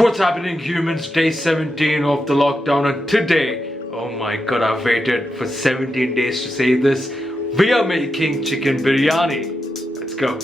What's happening, humans? Day 17 of the lockdown, and today, oh my god, I've waited for 17 days to say this. We are making chicken biryani. Let's go.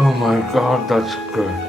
Oh my god, that's good.